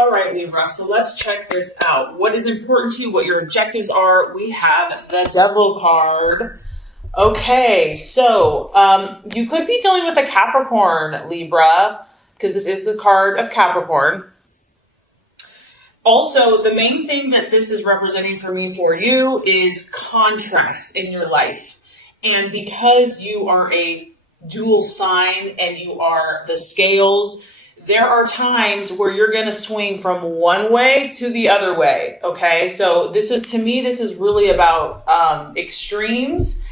All right, Libra, so let's check this out. What is important to you, what your objectives are? We have the Devil card. Okay, so you could be dealing with a Capricorn, Libra, because this is the card of Capricorn. Also, the main thing that this is representing for me for you is contrast in your life. And because you are a dual sign and you are the scales, there are times where you're going to swing from one way to the other way. Okay. So this is really about extremes.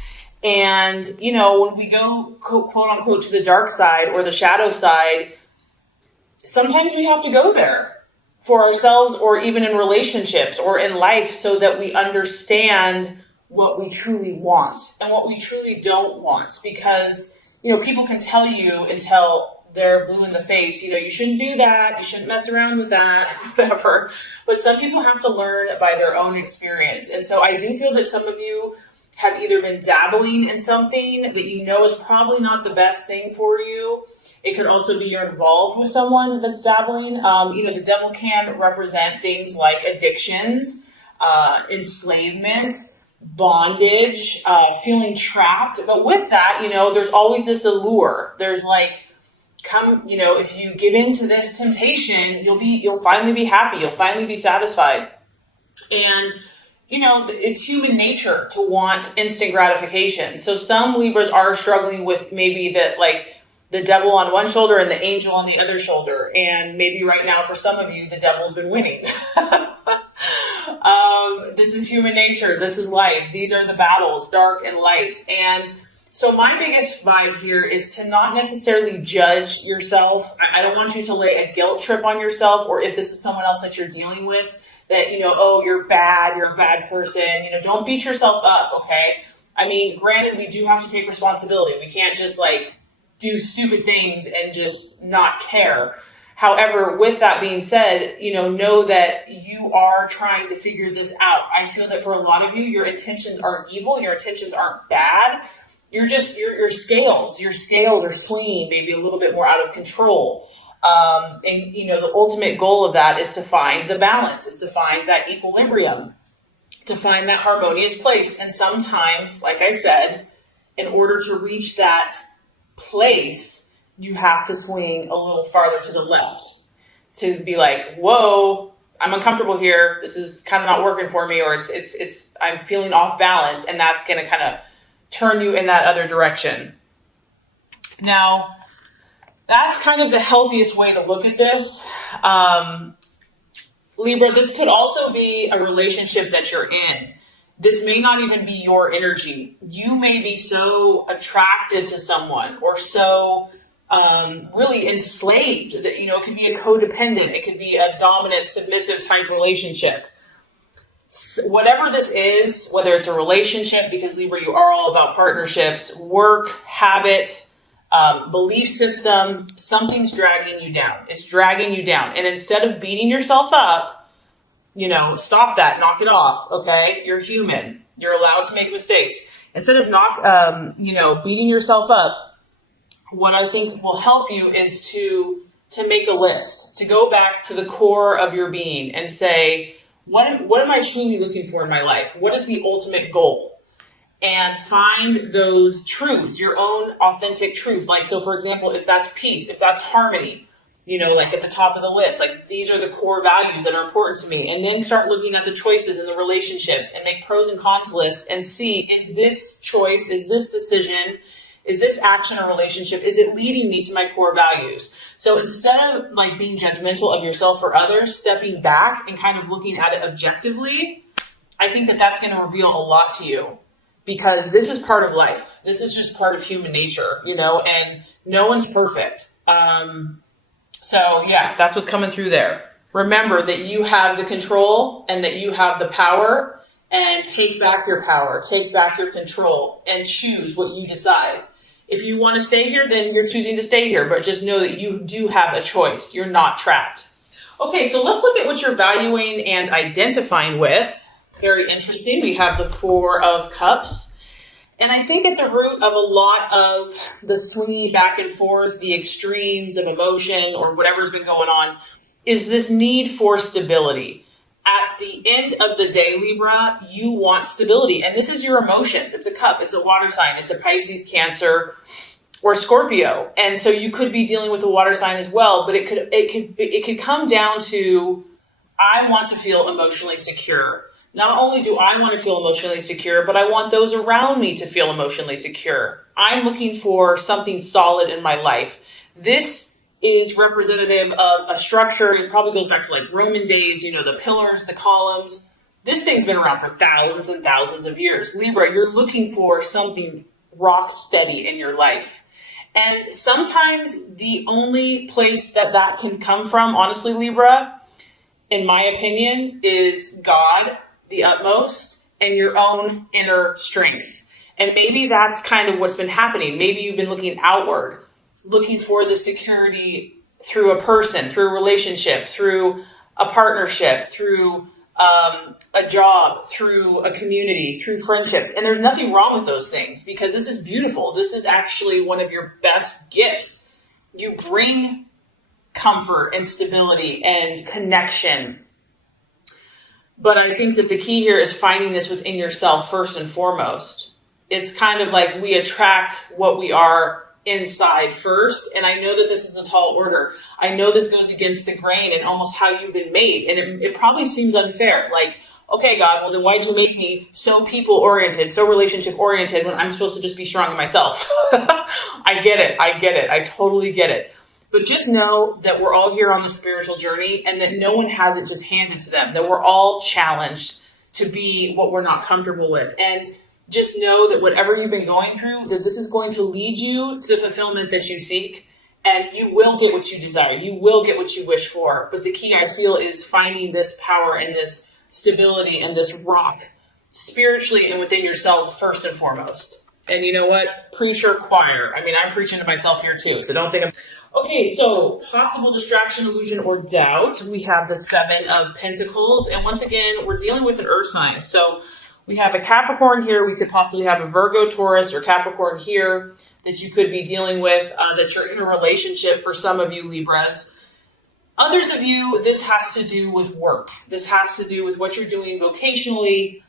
And, when we go quote unquote to the dark side or the shadow side, sometimes we have to go there for ourselves or even in relationships or in life so that we understand what we truly want and what we truly don't want. Because, people can tell you until they're blue in the face, you shouldn't do that, you shouldn't mess around with that, whatever. But some people have to learn by their own experience. And so I do feel that some of you have either been dabbling in something that is probably not the best thing for you. It could also be you're involved with someone that's dabbling. The devil can represent things like addictions, enslavement, bondage, feeling trapped. But with that, there's always this allure. There's if you give in to this temptation, you'll finally be happy. You'll finally be satisfied. And, it's human nature to want instant gratification. So some Libras are struggling with maybe the devil on one shoulder and the angel on the other shoulder. And maybe right now for some of you, the devil's been winning. This is human nature. This is life. These are the battles, dark and light. And so my biggest vibe here is to not necessarily judge yourself. I don't want you to lay a guilt trip on yourself, or if this is someone else that you're dealing with, that, oh, you're bad, you're a bad person. Don't beat yourself up, okay? I mean, granted, we do have to take responsibility. We can't just do stupid things and just not care. However, with that being said, know that you are trying to figure this out. I feel that for a lot of you, your intentions aren't evil. Your intentions aren't bad. You're just, your scales are swinging maybe a little bit more out of control. The ultimate goal of that is to find the balance, is to find that equilibrium, to find that harmonious place. And sometimes, like I said, in order to reach that place, you have to swing a little farther to the left to be like, whoa, I'm uncomfortable here. This is kind of not working for me, or I'm feeling off balance. And that's going to kind of turn you in that other direction. Now, that's kind of the healthiest way to look at this. Libra, this could also be a relationship that you're in. This may not even be your energy. You may be so attracted to someone or so really enslaved that, it could be a codependent. It could be a dominant, submissive type relationship. Whatever this is, whether it's a relationship, because Libra, you are all about partnerships, work, habit, belief system, something's dragging you down. It's dragging you down. And instead of beating yourself up, stop that, knock it off. Okay. You're human. You're allowed to make mistakes. Instead of beating yourself up, what I think will help you is to make a list, to go back to the core of your being and say, what am I truly looking for in my life? What is the ultimate goal? And find those truths, your own authentic truth. So for example, if that's peace, if that's harmony, at the top of the list, these are the core values that are important to me. And then start looking at the choices in the relationships and make pros and cons lists and see, is this choice, is this decision, is this action or relationship, is it leading me to my core values? So instead of being judgmental of yourself or others, stepping back and kind of looking at it objectively, I think that that's going to reveal a lot to you, because this is part of life. This is just part of human nature, and no one's perfect. So yeah, that's what's coming through there. Remember that you have the control and that you have the power, and take back your power, take back your control, and choose what you decide. If you want to stay here, then you're choosing to stay here, but just know that you do have a choice. You're not trapped. Okay, so let's look at what you're valuing and identifying with. Very interesting. We have the Four of Cups. And I think at the root of a lot of the swingy back and forth, the extremes of emotion or whatever's been going on, is this need for stability. At the end of the day, Libra, you want stability. And this is your emotions. It's a cup. It's a water sign. It's a Pisces, Cancer, or Scorpio. And so you could be dealing with a water sign as well. But it could come down to, I want to feel emotionally secure. Not only do I want to feel emotionally secure, but I want those around me to feel emotionally secure. I'm looking for something solid in my life. This is representative of a structure. It probably goes back to like Roman days, the pillars, the columns. This thing's been around for thousands and thousands of years. Libra, you're looking for something rock steady in your life. And sometimes the only place that can come from, honestly, Libra, in my opinion, is God, the utmost, and your own inner strength. And maybe that's kind of what's been happening. Maybe you've been looking outward, looking for the security through a person, through a relationship, through a partnership, through a job, through a community, through friendships. And there's nothing wrong with those things, because this is beautiful. This is actually one of your best gifts. You bring comfort and stability and connection. But I think that the key here is finding this within yourself first and foremost. It's kind of like we attract what we are inside first. And I know that this is a tall order. I know this goes against the grain and almost how you've been made. And it probably seems unfair. Like, okay, God, well then why'd you make me so people oriented, so relationship oriented when I'm supposed to just be strong in myself? I get it. I totally get it. But just know that we're all here on the spiritual journey, and that no one has it just handed to them, that we're all challenged to be what we're not comfortable with. And just know that whatever you've been going through, that this is going to lead you to the fulfillment that you seek, and you will get what you desire. You will get what you wish for. But the key, I feel, is finding this power and this stability and this rock spiritually and within yourself first and foremost. And you know what? Preacher, choir. I mean, I'm preaching to myself here too, so don't think I'm... Okay, so possible distraction, illusion, or doubt. We have the 7 of Pentacles. And once again, we're dealing with an earth sign. So we have a Capricorn here. We could possibly have a Virgo, Taurus, or Capricorn here that you could be dealing with, that you're in a relationship for some of you Libras. Others of you, this has to do with work. This has to do with what you're doing vocationally.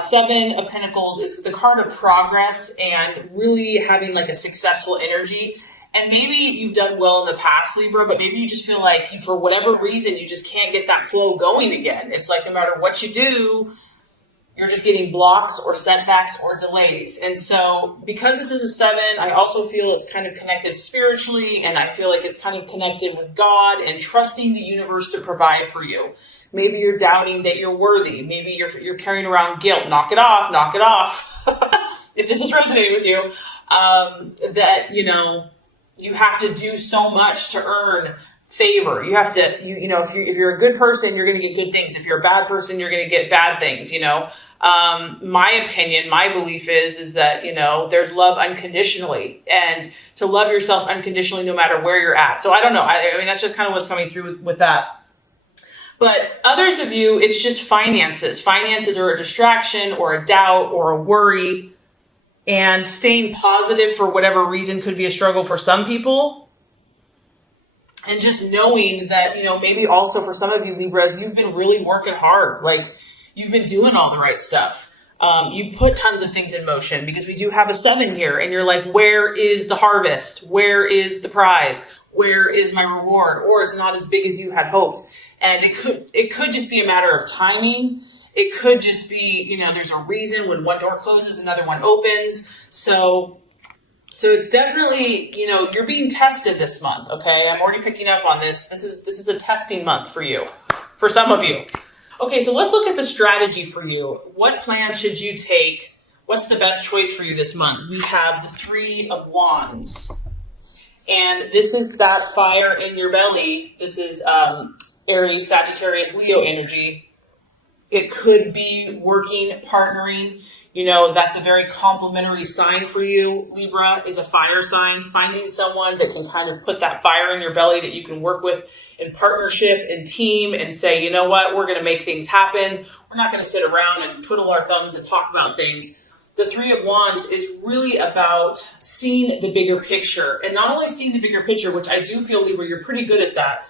7 of Pentacles is the card of progress and really having like a successful energy. And maybe you've done well in the past, Libra, but maybe you just feel like for whatever reason, you just can't get that flow going again. It's like no matter what you do, you're just getting blocks or setbacks or delays. And so because this is a 7, I also feel it's kind of connected spiritually, and I feel like it's kind of connected with God and trusting the universe to provide for you. Maybe you're doubting that you're worthy. Maybe you're carrying around guilt. Knock it off, knock it off. If this is resonating with you, that, you have to do so much to earn favor. You have to, if you're a good person, you're going to get good things. If you're a bad person, you're going to get bad things, My opinion, my belief is that, there's love unconditionally, and to love yourself unconditionally no matter where you're at. So I don't know. I mean, that's just kind of what's coming through with that. But others of you, it's just finances. Finances are a distraction or a doubt or a worry. And staying positive for whatever reason could be a struggle for some people. And just knowing that, maybe also for some of you Libras, you've been really working hard. Like you've been doing all the right stuff. You've put tons of things in motion, because we do have a 7 here. And you're like, where is the harvest? Where is the prize? Where is my reward? Or it's not as big as you had hoped. And it could just be a matter of timing. It could just be, there's a reason when one door closes, another one opens. So it's definitely, you're being tested this month. Okay. I'm already picking up on this. This is a testing month for you, for some of you. Okay. So let's look at the strategy for you. What plan should you take? What's the best choice for you this month? We have the 3 of Wands, and this is that fire in your belly. This is, Aries, Sagittarius, Leo energy. It could be working, partnering. That's a very complementary sign for you. Libra is a fire sign. Finding someone that can kind of put that fire in your belly that you can work with in partnership and team and say, you know what, we're going to make things happen. We're not going to sit around and twiddle our thumbs and talk about things. The 3 of Wands is really about seeing the bigger picture, and not only seeing the bigger picture, which I do feel, Libra, you're pretty good at that.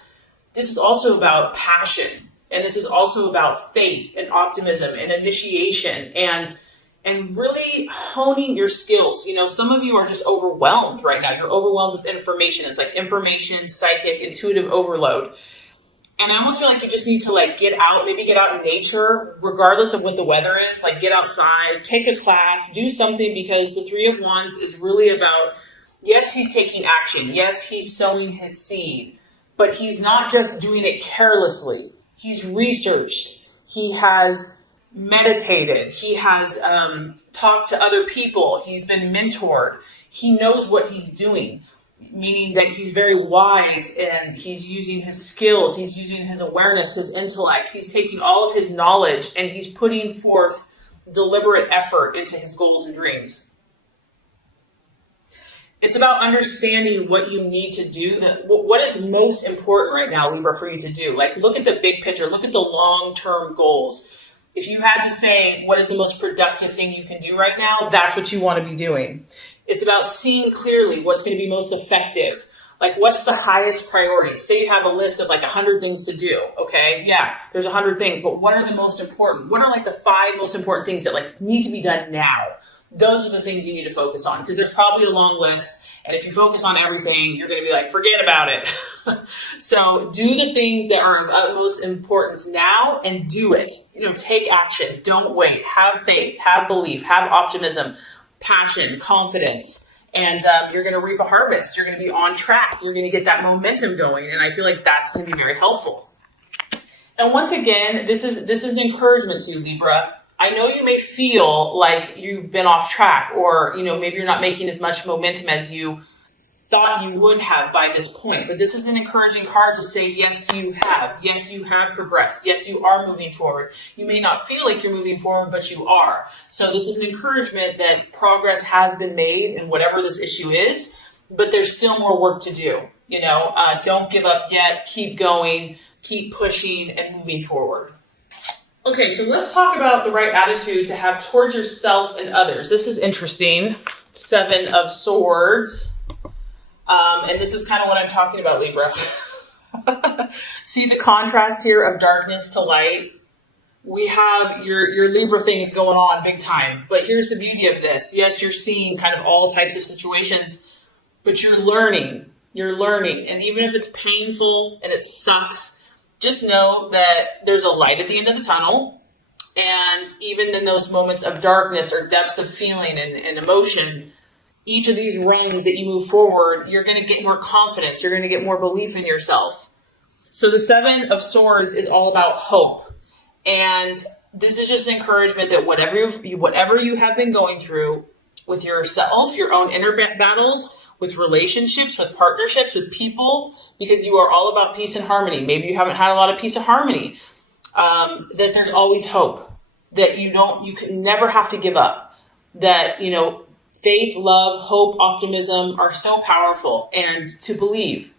this is also about passion. And this is also about faith and optimism and initiation and really honing your skills. Some of you are just overwhelmed right now. You're overwhelmed with information. It's like information, psychic, intuitive overload. And I almost feel like you just need to get out, maybe get out in nature, regardless of what the weather is, get outside, take a class, do something, because the Three of Wands is really about, yes, he's taking action. Yes, he's sowing his seed, but he's not just doing it carelessly. He's researched. He has meditated. He has talked to other people. He's been mentored. He knows what he's doing, meaning that he's very wise and he's using his skills. He's using his awareness, his intellect. He's taking all of his knowledge and he's putting forth deliberate effort into his goals and dreams. It's about understanding what you need to do, what is most important right now, Libra, for you to do. Look at the big picture. Look at the long-term goals. If you had to say what is the most productive thing you can do right now, that's what you want to be doing. It's about seeing clearly what's going to be most effective. What's the highest priority? Say you have a list of 100 things to do. Okay, yeah, there's 100 things, but what are the most important? What are the 5 most important things that need to be done now? Those are the things you need to focus on, because there's probably a long list. And if you focus on everything, you're going to be forget about it. So do the things that are of utmost importance now and do it. Take action. Don't wait. Have faith, have belief, have optimism, passion, confidence, and you're going to reap a harvest. You're going to be on track. You're going to get that momentum going. And I feel like that's going to be very helpful. And once again, this is an encouragement to you, Libra. I know you may feel like you've been off track, or, maybe you're not making as much momentum as you thought you would have by this point. But this is an encouraging card to say, yes, you have. Yes, you have progressed. Yes, you are moving forward. You may not feel like you're moving forward, but you are. So this is an encouragement that progress has been made in whatever this issue is, but there's still more work to do. Don't give up yet. Keep going, keep pushing and moving forward. Okay, so let's talk about the right attitude to have towards yourself and others. This is interesting. 7 of Swords. And this is kind of what I'm talking about, Libra. See the contrast here of darkness to light? We have your Libra thing is going on big time. But here's the beauty of this. Yes, you're seeing kind of all types of situations, but you're learning. You're learning. And even if it's painful and it sucks, just know that there's a light at the end of the tunnel. And even in those moments of darkness or depths of feeling and emotion, each of these rungs that you move forward, you're going to get more confidence. You're going to get more belief in yourself. So the 7 of Swords is all about hope. And this is just an encouragement that whatever you have been going through with yourself, your own inner battles, with relationships, with partnerships, with people, because you are all about peace and harmony. Maybe you haven't had a lot of peace and harmony. That there's always hope. That you can never have to give up. That, faith, love, hope, optimism are so powerful, and to believe.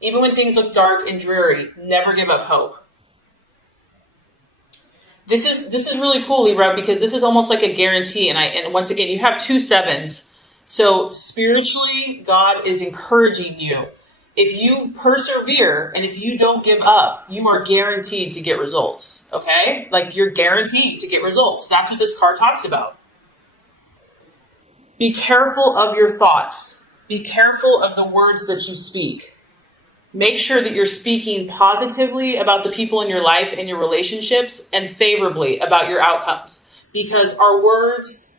Even when things look dark and dreary, never give up hope. This is really cool, Libra, because this is almost like a guarantee. And once again, you have 2 7s. So spiritually, God is encouraging you. If you persevere and if you don't give up, you are guaranteed to get results. Okay? You're guaranteed to get results. That's what this card talks about. Be careful of your thoughts. Be careful of the words that you speak. Make sure that you're speaking positively about the people in your life and your relationships, and favorably about your outcomes, because our words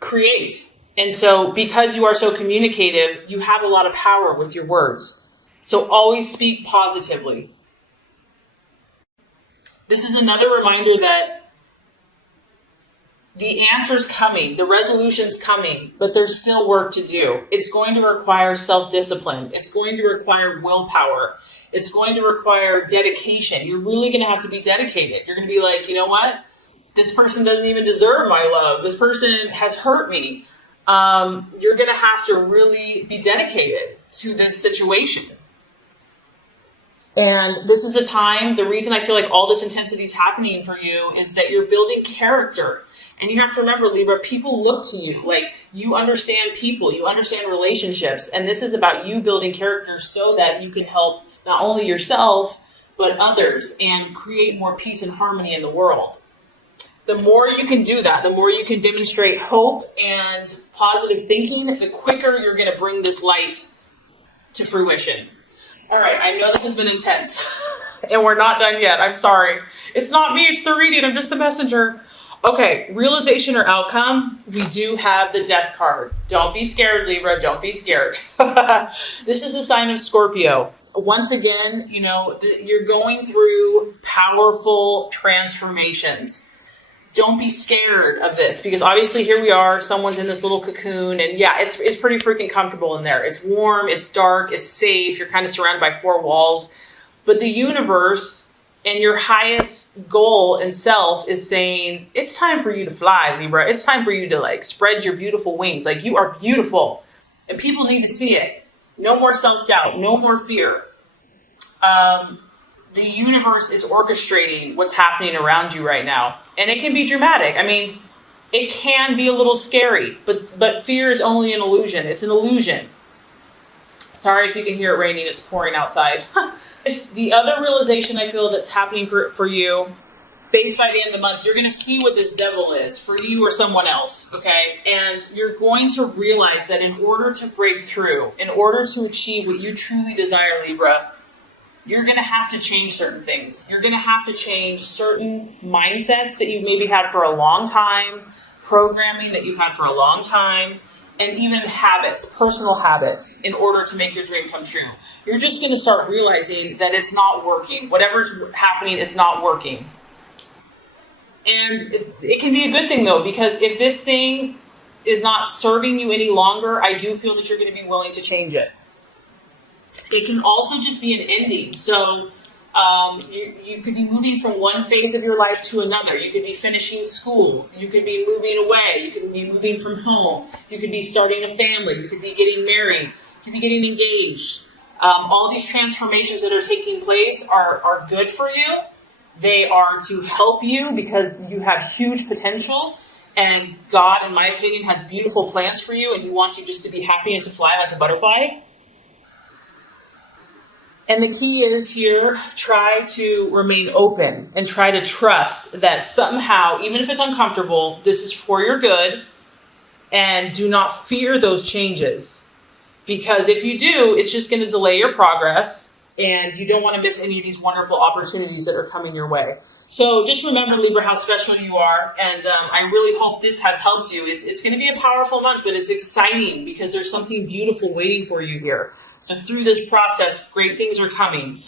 create. And so because you are so communicative, you have a lot of power with your words. So always speak positively. This is another reminder that the answer's coming, the resolution's coming, but there's still work to do. It's going to require self-discipline. It's going to require willpower. It's going to require dedication. You're really going to have to be dedicated. You're going to be like, you know what? This person doesn't even deserve my love. This person has hurt me. You're going to have to really be dedicated to this situation. And this is a time, the reason I feel like all this intensity is happening for you is that you're building character. And you have to remember, Libra, people look to you. You understand people, you understand relationships. And this is about you building character so that you can help not only yourself, but others, and create more peace and harmony in the world. The more you can do that, the more you can demonstrate hope and positive thinking, the quicker you're going to bring this light to fruition. All right, I know this has been intense, and we're not done yet. I'm sorry. It's not me, it's the reading. I'm just the messenger. Okay, realization or outcome, we do have the death card. Don't be scared, Libra. Don't be scared. This is a sign of Scorpio. Once again, you're going through powerful transformations. Don't be scared of this, because obviously here we are, someone's in this little cocoon, and yeah, it's pretty freaking comfortable in there. It's warm, it's dark, it's safe, you're kind of surrounded by four walls. But the universe and your highest goal and self is saying, it's time for you to fly, Libra. It's time for you to spread your beautiful wings. You are beautiful, and people need to see it. No more self-doubt, no more fear. The universe is orchestrating what's happening around you right now. And it can be dramatic. I mean, it can be a little scary, but fear is only an illusion. It's an illusion. Sorry if you can hear it raining. It's pouring outside. It's the other realization I feel that's happening for you. Based by the end of the month, you're going to see what this devil is for you or someone else, okay? And you're going to realize that in order to break through, in order to achieve what you truly desire, Libra, you're going to have to change certain things. You're going to have to change certain mindsets that you've maybe had for a long time, programming that you've had for a long time, and even habits, personal habits, in order to make your dream come true. You're just going to start realizing that it's not working. Whatever's happening is not working. And it can be a good thing, though, because if this thing is not serving you any longer, I do feel that you're going to be willing to change it. It can also just be an ending. So you could be moving from one phase of your life to another. You could be finishing school. You could be moving away. You could be moving from home. You could be starting a family. You could be getting married. You could be getting engaged. All these transformations that are taking place are good for you. They are to help you because you have huge potential. And God, in my opinion, has beautiful plans for you. And He wants you just to be happy and to fly like a butterfly. And the key is here, try to remain open and try to trust that somehow, even if it's uncomfortable, this is for your good. And do not fear those changes. Because if you do, it's just going to delay your progress. And you don't want to miss any of these wonderful opportunities that are coming your way. So just remember, Libra, how special you are. And I really hope this has helped you. It's going to be a powerful month, but it's exciting because there's something beautiful waiting for you here. So through this process, great things are coming.